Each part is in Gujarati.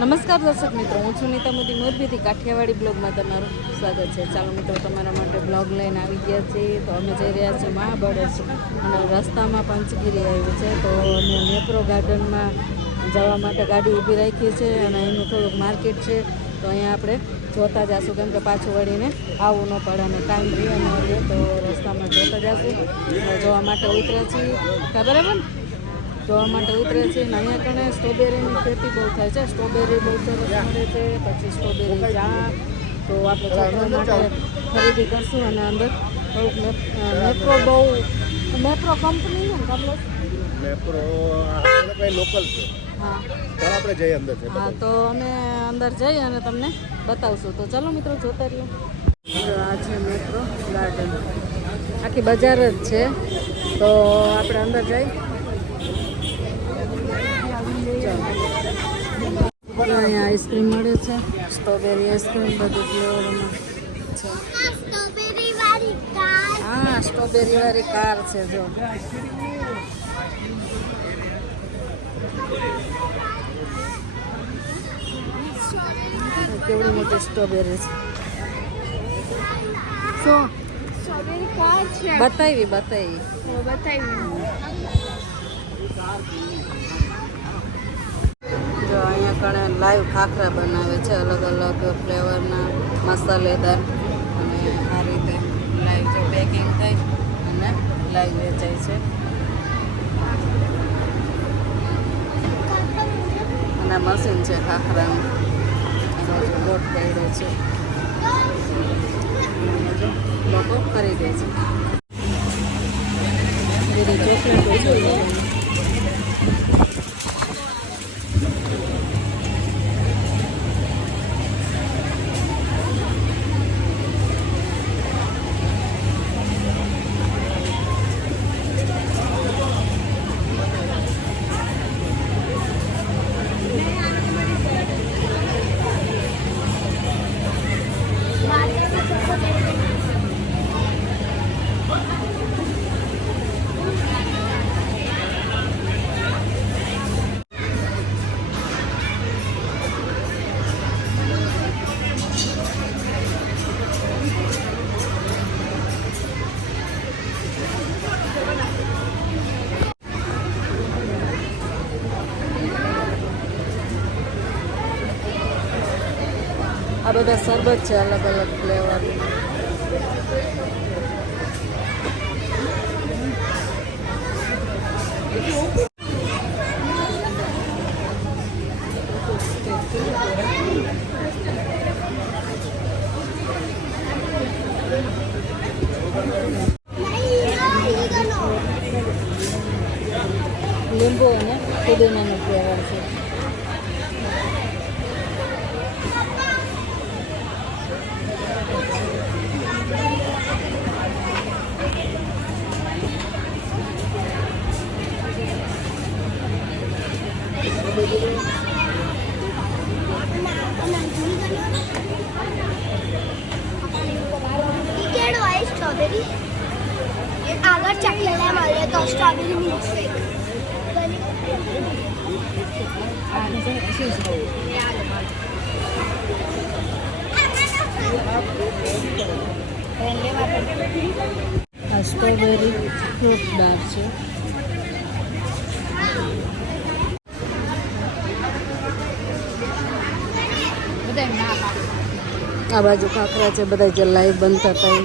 નમસ્કાર દર્શક મિત્રો, હું છું નીતા મોદી. મોરબીથી કાઠિયાવાડી બ્લોગમાં તમારું સ્વાગત છે. ચાલો મિત્રો, તમારા માટે બ્લોગ લઈને આવી ગયા છીએ તો અમે જઈ રહ્યા છીએ મહાબળેશ્વર. અને રસ્તામાં પંચગીરી આવ્યું છે. તો અમે મેપ્રો ગાર્ડનમાં જવા માટે ગાડી ઊભી રાખી છે અને એનું થોડુંક માર્કેટ છે. તો અહીંયા આપણે જોતા જઈશું કેમ કે પાછું વળીને આવવું ન પડે અને ટાઈમ રહ્યો ન તો રસ્તામાં જોતા જઈશું જોવા માટે ઉતર્યા છીએ. બરાબર? જોવા માટે ઉતરે છે અને અહીંયા કણે સ્ટ્રોબેરીની ખેતી બહુ થાય છે. સ્ટ્રોબેરી બહુ સરસ મળે છે પછી સ્ટ્રોબેરી ચા. તો આપણે છોકરા માટે ખરીદી કરશું અને અંદર થોડુંક મેપ્રો બહુ મેપ્રો કંપની છે ને? મેપ્રો લોકલ છે. હા. આપણે જઈએ અંદર છે હા તો અમે અંદર જઈ અને તમને બતાવશું. તો ચાલો મિત્રો જોતા રહ્યો આ છે મેટ્રો ગાર્ડન આખી બજાર જ છે. તો આપણે અંદર જઈ ચાલો અહીંયા આઈસ્ક્રીમ મળે છે. સ્ટ્રોબેરી આઈસ્ક્રીમ બધું ફ્લેવરમાં છે. હા સ્ટ્રોબેરી વાળી કાર છે જો. કેવડી મોટી સ્ટ્રોબેરી છે. બતાવી બતાવી. બતાવી. જો અહીંયા કણે લાઈવ ખાખરા બનાવે છે, અલગ અલગ ફ્લેવરના મસાલેદાર અને આ રીતે લાઈવ જો પેકિંગ થઈ અને લાઈવ વેચાય છે. અને મશીન છે ખાખરાનું. એનો જો લોટ પડ્યો છે. લોકો ખરીદે છે. આ બધા શરબત છે અલગ અલગ ફ્લેવર લીંબુ અને પુદીનાનો ફ્લેવર છે સ્ટ્રોબેરી આગળ ચકલેલા મળે તો સ્ટ્રોબેરી મિલ્કશેક આ સ્ટ્રોબેરી ફ્રૂટ બાર છે. આ બાજુ કાંકરા છે બધા જે લાઈવ બનતા હતા.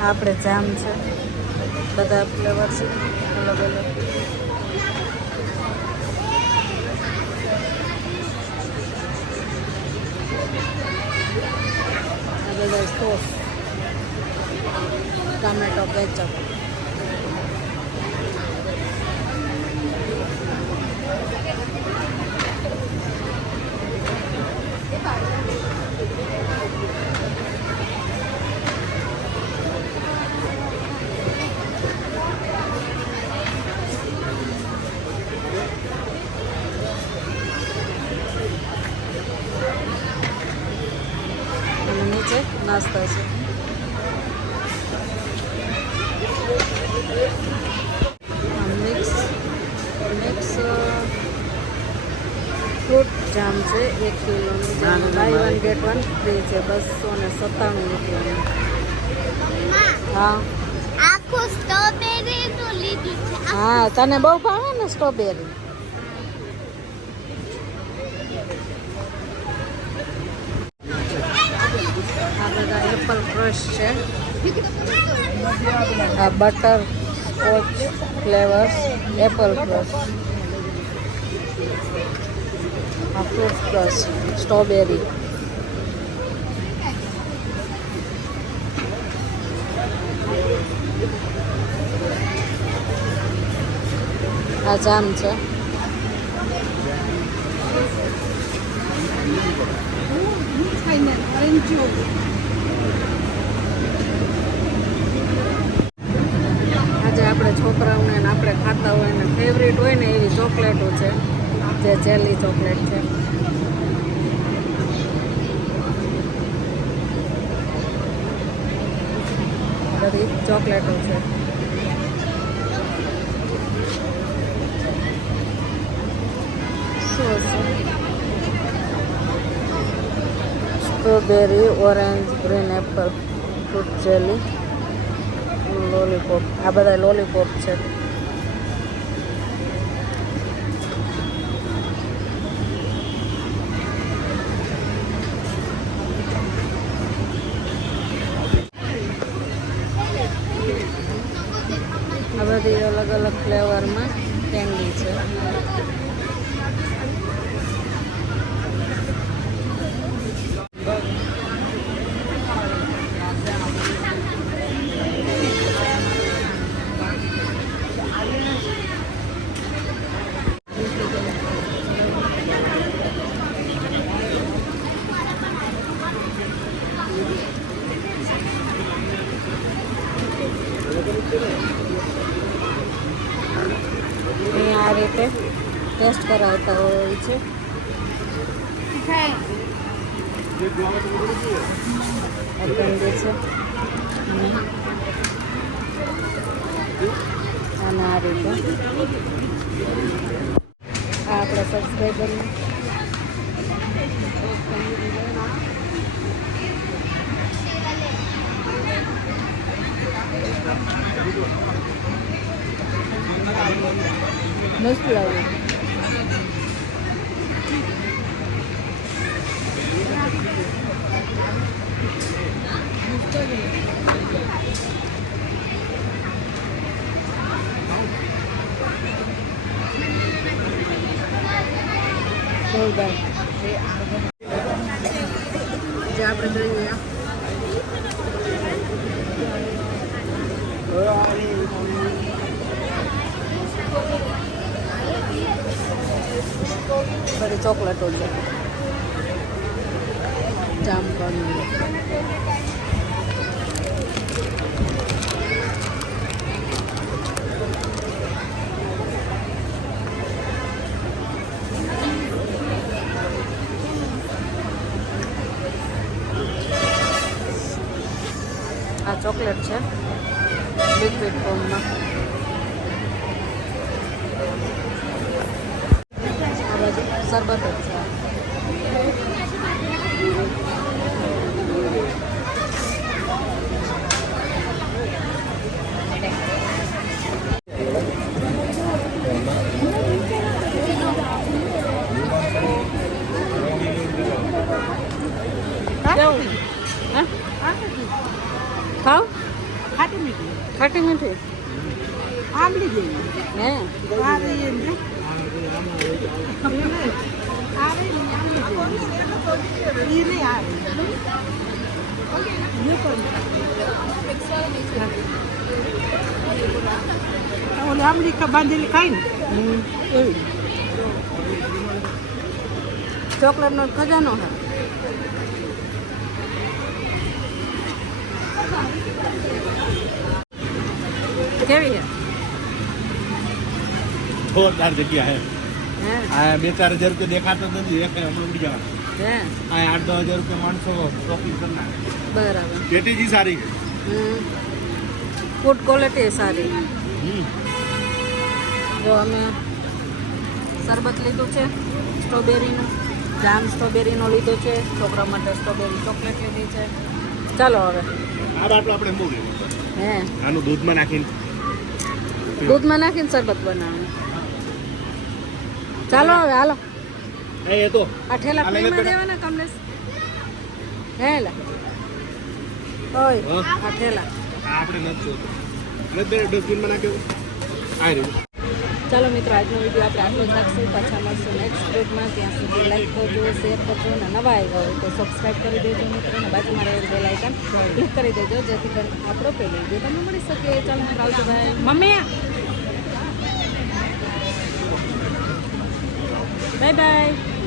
આપણે જામ છે બધા ફ્લેવર છે અલગ અલગ sauce tomato ketchup. Fruit jam છે એક કિલોનું jam. Buy one get one free છે બસો ને સત્તાણું રૂપિયાનું. હા. હા તને બહુ ભાવે ને સ્ટ્રોબેરી આ બધા એપલ ક્રશ છે. આ butter scotch flavours apple crush આ ફ્રૂટ સ્ટ્રોબેરી આ જામ છે. આજે આપણે છોકરાઓને આપણે ખાતા હોય ને ફેવરેટ હોય ને એવી ચોકલેટો છે. જે જેલી ચોકલેટ છે બધી ચોકલેટો છે શું હશે strawberry orange green apple fruit jelly lollipop આ બધા લોલીપોપ છે અલગ અલગ ફ્લેવરમાં કેન્ડી છે અહીંયા આ રીતે ટેસ્ટ કરાવતા હોય છે. અને આ રીતે. આ આપણા સબસ્ક્રાઈબરને મસ્ત લાગે. જોરદાર જે આપણે જોઈએ બધી ચોકલેટો છે જામફળ ચોકલેટ છે. લિક્વિડ ફોર્મમાં સરબત જ છે. હા? ખાવ ખાટી મીઠી. ખાટી મીઠી? આંબલી જેવી. હે? ઓલી આંબલી બાંધેલી ખાય ને? એવી. ચોકલેટનો ખજાનો હે. કેવી હે જોરદાર જગ્યા હે હે આ બે ચાર હજાર રૂપિયા દેખાતો નથી એક હમણાં ઉડી જવાના હે આ આઠ દસ હજાર રૂપિયા માણસો પ્રોફિટ કરી નાખે બરાબર પેટીજી સારી છે હમ ફૂડ ક્વોલિટી સારી જો અમે શરબત લીધું છે સ્ટ્રોબેરીનું જામ સ્ટ્રોબેરીનો લીધો છે છોકરા માટે સ્ટ્રોબેરી ચોકલેટ લીધી છે ચાલો હવે આ બાટલો આપણે બહુ લેવો હે. આનું દૂધમાં નાખીને. દૂધમાં નાખીને શરબત બનાવવાનું. ચાલો હવે હાલો. એ એ તો. આ ઠેલા ફ્રીમાં દેવાના કમલેશ? હે લા. ઓય આ ઠેલા. આપણે નથી જોતો. ડસ્ટબિનમાં નાખ્યું આ રહ્યું. ચાલો મિત્રો, આજનો વીડિયો આપણે આટલો જ રાખશું. પાછા મળશું નેક્સ્ટ બ્લોગમાં ત્યાં સુધી લાઈક કરજો શેર કરજો અને નવા આવ્યા હોય તો સબસ્ક્રાઈબ કરી દેજો મિત્રો, અને બાજુમાં રહેલું બેલ આઇકન ક્લિક કરી દેજો, જેથી કરીને આપણો પહેલો વીડિયો તમને મળી શકે. ચાલો મિત્રો, આવજો ભાઈ. મમ્મી! Bye bye